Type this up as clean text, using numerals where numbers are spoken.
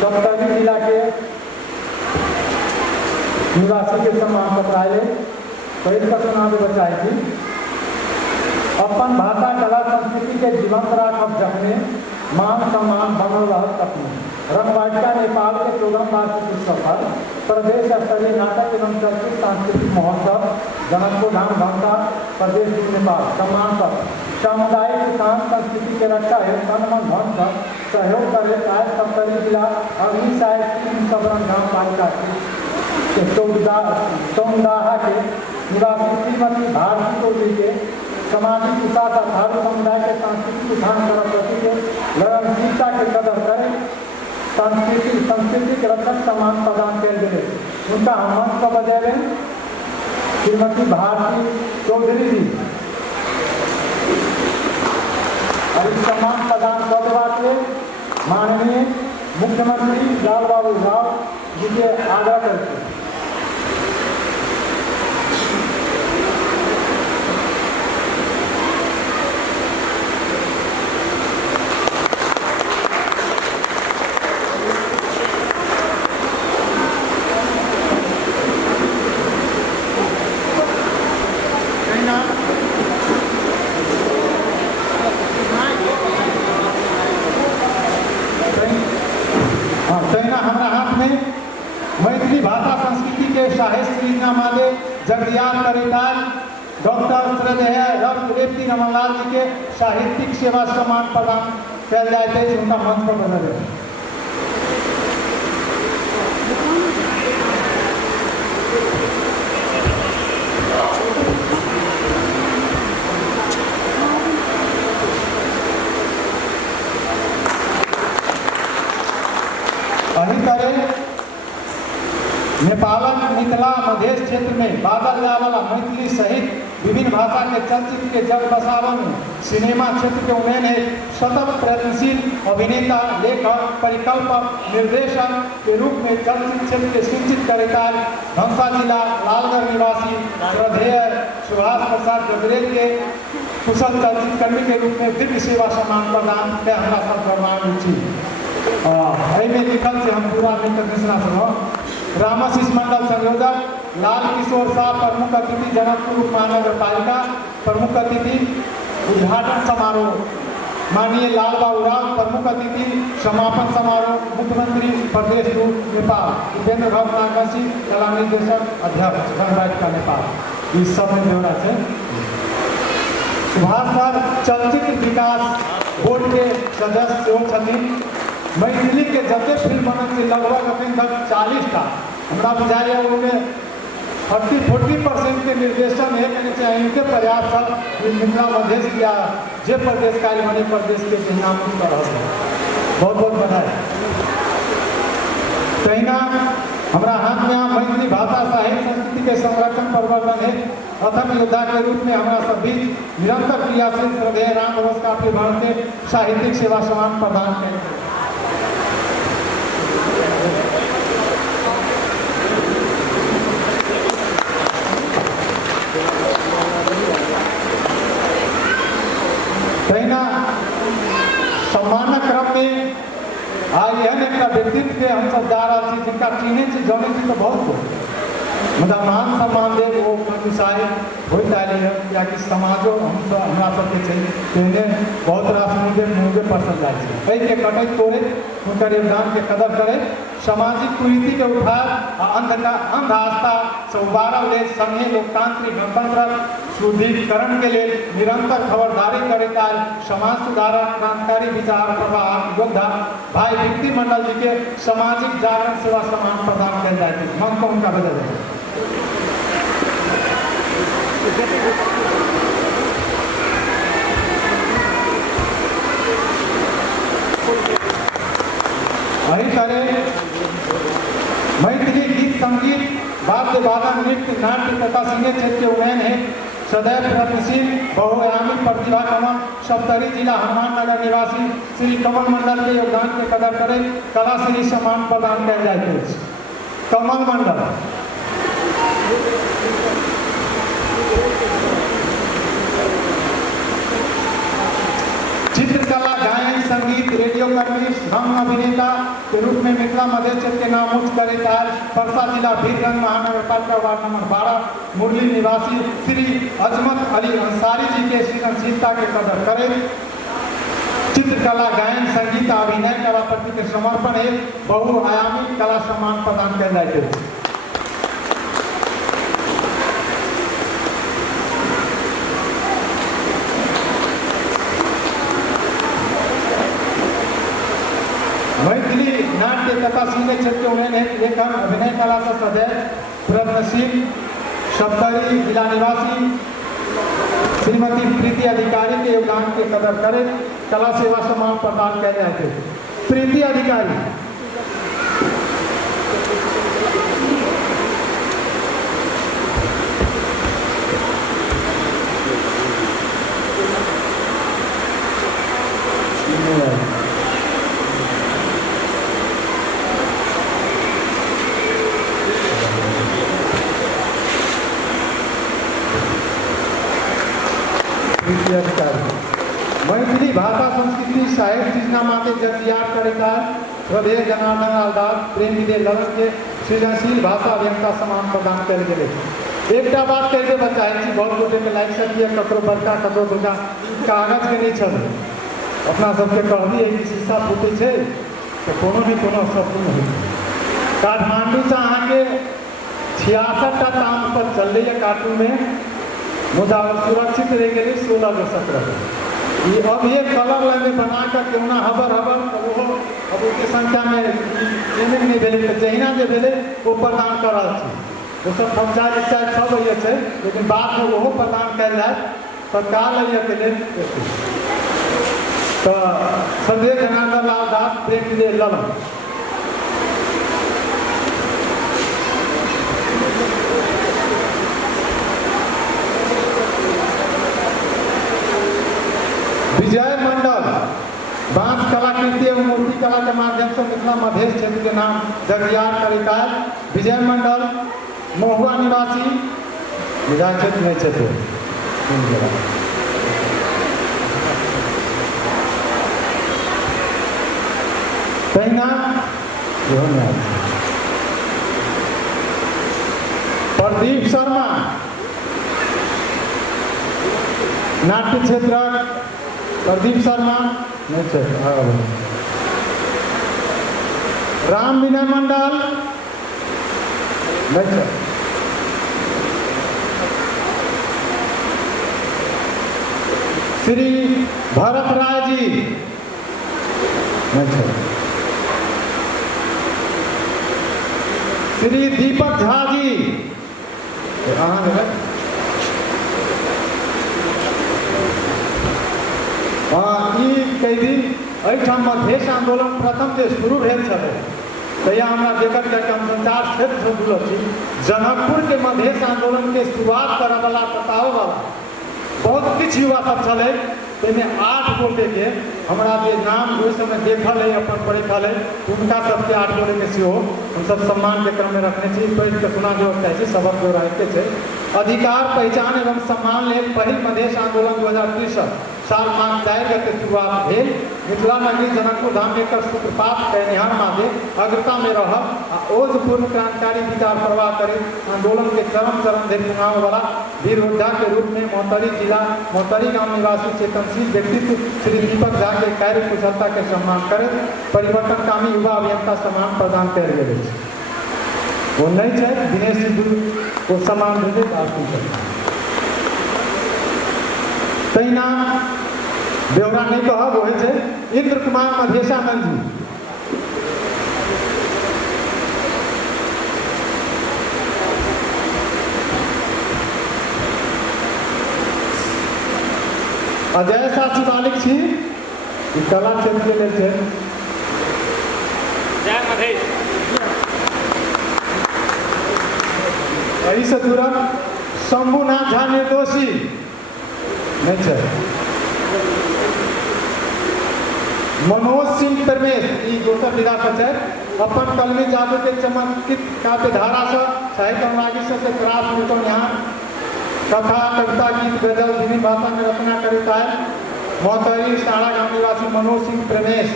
सप्तरी जिला के निवासी के सम्मान पत्र आए तो इसका चुनाव बचाई थी। अपन भाषा कला संस्कृति के जीवंत राखब जखने मान सम्मान बनल रहत तखने। रंगवाटिका नेपाल के 14 वार्षिक उत्सव पर प्रदेश स्तरीय नाटक एवं चर्चित सांस्कृतिक महोत्सव जनकपुर धाम भक्ता प्रदेश नेपाल सम्मान पर सामुदायिक शांत संस्कृति के रक्षा हेतु तन मन धन से सहयोग करे आज सप्तरी जिला अग्नि सहायक सबरन ग्राम पालिका के चौंदाहा के निवासी श्रीमती भारती कोहली के सामाजिक विकास अर्थात समुदाय के सांस्कृतिक उत्थान कर प्रति के लगनशीलता के कदर करें सांस्कृतिक रक्षक सम्मान प्रदान किया गए। उनका हम मंच पर बजाए श्रीमती भारती चौधरी जी और इस सम्मान प्रदान करने माननीय मुख्यमंत्री लाल बाबू राव जी के आग्रह करते हैं। मैथिली भाषा संस्कृति के साहित्य नामालय जगदियाल करेदार डॉक्टर श्रद्धेय रक्त रेवती रमनलाल जी के साहित्यिक सेवा सम्मान प्रदान किया जाए उनका मंच पर बना रहे। अभी तरह नेपाल मिथिला मध्य क्षेत्र में बादल वाला मैथिली सहित विभिन्न भाषा के चलचित्र के जग बसावन सिनेमा क्षेत्र के उन्हें सतत प्रयत्नशील अभिनेता लेखक परिकल्पक निर्देशक के रूप में चलचित्र क्षेत्र के सूचित करेकार धनसा जिला लालगढ़ निवासी श्रद्धेय सुभाष प्रसाद गजरेल के कुशल चलचित्र कर्मी के रूप में दिव्य सेवा सम्मान प्रदान के हमारा सब प्रमाण में लिखल से हम पूरा मित्र रामाशीष मंडल संयोजक लाल किशोर शाह प्रमुख अतिथि जनकपुर महानगर पालिका प्रमुख अतिथि उद्घाटन समारोह माननीय लाल बाबू राव प्रमुख अतिथि समापन समारोह मुख्यमंत्री प्रदेश नेपाल उपेंद्र भट्टनागर कला निर्देशक अध्यक्ष रंगवाटिका नेपाल इस सब में जोड़ा है। सुभाष सर चलचित्र विकास बोर्ड के सदस्य मैथिली के जते फिल्म बनल से लगभग अखन तक 40 टा हमरा बुझाइए उनमें 40% के निर्देशन है इनके प्रयास सब मिथिला मधेश या जे प्रदेश कार्य मध्य प्रदेश के नामांकित कर रहा है। बहुत बहुत बधाई। तहिना हमारा हाथ में मैथिली भाषा साहित्य संस्कृति के संरक्षण प्रवर्धन है अथम योद्धा के रूप में हमारा सभी निरंतर क्रियाशील श्रद्धेय राम भरोस काफी बढ़ते साहित्यिक सेवा सम्मान प्रदान करें। सम्मान क्रम में आज यह एक व्यक्तित्व के हम सब जा रहा थी जिनका चीने से जमे से तो बहुत मतलब मान सम्मान दे वो अनुसार हो जाए या कि समाजो हम सब हमारा सबके चाहिए बहुत रास मुझे पसंद आए के कटे तोड़े उनका योगदान के कदर करे सामाजिक कुरीति के उठाव अंध आस्था सौबारा ले संघीय लोकतांत्रिक गणतंत्र शुद्धिकरण के लिए निरंतर खबरदारी करे समाज सुधारक क्रांतिकारी विचार प्रवाह योद्धा भाई विक्ति मंडल जी के सामाजिक जागरण सेवा सम्मान प्रदान किया जाए मन को उनका बदल जाए। वही तरह मैथिली गीत संगीत वाद्य वादन नृत्य नाट्य तथा संगीत क्षेत्र के उन्नयन है सदैव प्रयत्नशील बहुआयामी प्रतिभा कमल सप्तरी जिला हनुमान नगर निवासी श्री कमल मंडल के योगदान के कदर करे कला श्री सम्मान प्रदान किया जाए। कमल मंडल चित्रकला गायन संगीत गीत रेडियोकर्मी हम अभिनेता के रूप में मिथिला मध्य क्षेत्र के नाम उच्च करे परसा जिला वीरगंज महानगर पालिका वार्ड नंबर 12 मुरली निवासी श्री अजमत अली अंसारी जी के सृजनशीलता के कदर करें। चित्रकला, गायन, संगीत, अभिनय कला प्रति के समर्पण है बहुआयामी कला सम्मान प्रदान किया जाए। मैथिली नाट्य तथा सिने क्षेत्र उन्हें लेखन अभिनय कला से सदैव प्रयत्नशील सप्तरी जिला निवासी श्रीमती प्रीति अधिकारी के योगदान के कदर करें। कला सेवा सम्मान प्रदान किया जाए। प्रीति अधिकारी मैथिली भाषा संस्कृति साहित्य सृजना माते जगजियार करेकार हृदय जनार्दन आलदास प्रेम विदे ललन के सृजनशील भाषा अभियंता सम्मान प्रदान कल गए। एक बात कह बताए बहुत गोटे के लाइक सकिए ककरो बड़का ककरो छोटा कागज के नहीं छल अपना सबके कह दिए कि शीशा फूटे तो कोनो नहीं कोनो सब हो। काठमांडू से अहाँ के 66टा ताम पर चल रही है कार्टून में मुदा सुरक्षित रह गई 16 के 17 अब ये कलर लगे बना कर केना हबर वो अब उसके संख्या में नहीं भेले तो जहिना जे भेले वो प्रदान कर रहा वो सब पंचायत इत्यादि सब ये लेकिन बाद में वो प्रदान कल जाए सरकार के लिए तो संजय जनार्दन लाल दास प्रेम विदे ललन विजय मंडल बांस कलाकृति एवं मूर्ति कला के माध्यम से मिथिला मध्य क्षेत्र के नाम जगजियार करेकार। विजय मंडल महुआ निवासी विधान क्षेत्र में क्षेत्र प्रदीप शर्मा नाट्य क्षेत्र प्रदीप शर्मा राम विनय मंडल श्री भरत राय जी श्री दीपक झा जी मधेश आंदोलन प्रथम जो शुरू भेल तहिया हमरा देखल जाए हम संचार क्षेत्र से जुड़ल छी। जनकपुर के मधेश आंदोलन के शुरुआत करे वाला बताओ वाला बहुत कुछ युवा सब चले तेने 8 गोटे के हमरा जे नाम उस समय देखल है अपन पढ़ल है उनका सबके 8 गोटे के सेहो हम सब सम्मान के क्रम में रखने छी। पढ़ के सुना जो चाहिए सबक जो रहते अधिकार पहचान एवं सम्मान ले पहल मधेश आंदोलन 2063 साल मार्च 4 के शुरुआत भेल। मिथिला नगरी जनकपुर धाम एक सूत्रपात कैनिहार माथे अग्रता में रह ओज पूर्ण क्रांतिकारी विचार प्रवाह करे आंदोलन के चरम धरि चुनाव वाला वीर योद्धा के रूप में मोहतरी जिला मोहतरी गांव निवासी चेतनशील व्यक्तित्व श्री दीपक झा के कार्य कुशलता के सम्मान करे परिवर्तनकामी युवा अभियंता सम्मान प्रदान कर गए। वो नहीं है दिनेश सिद्धू को सम्मान देते तैना ब्यौरा नहीं कह वो है इंद्र कुमार मधेशानंद जी अजय शाह शिवालिक छी कला क्षेत्र के लिए जय मधेश से जुड़ल शंभुनाथ झा निर्दोषी नहीं मनोज सिंह परमेश दोसर विरासत है अपन कलमी जादू के चमत्कृत काव्य धारा से साहित्य अनुरागी से क्रास नूतन यहाँ कथा कविता गीत गजल विभिन्न भाषा में रचना करता है। मोहतरी साड़ा गांव निवासी मनोज सिंह परमेश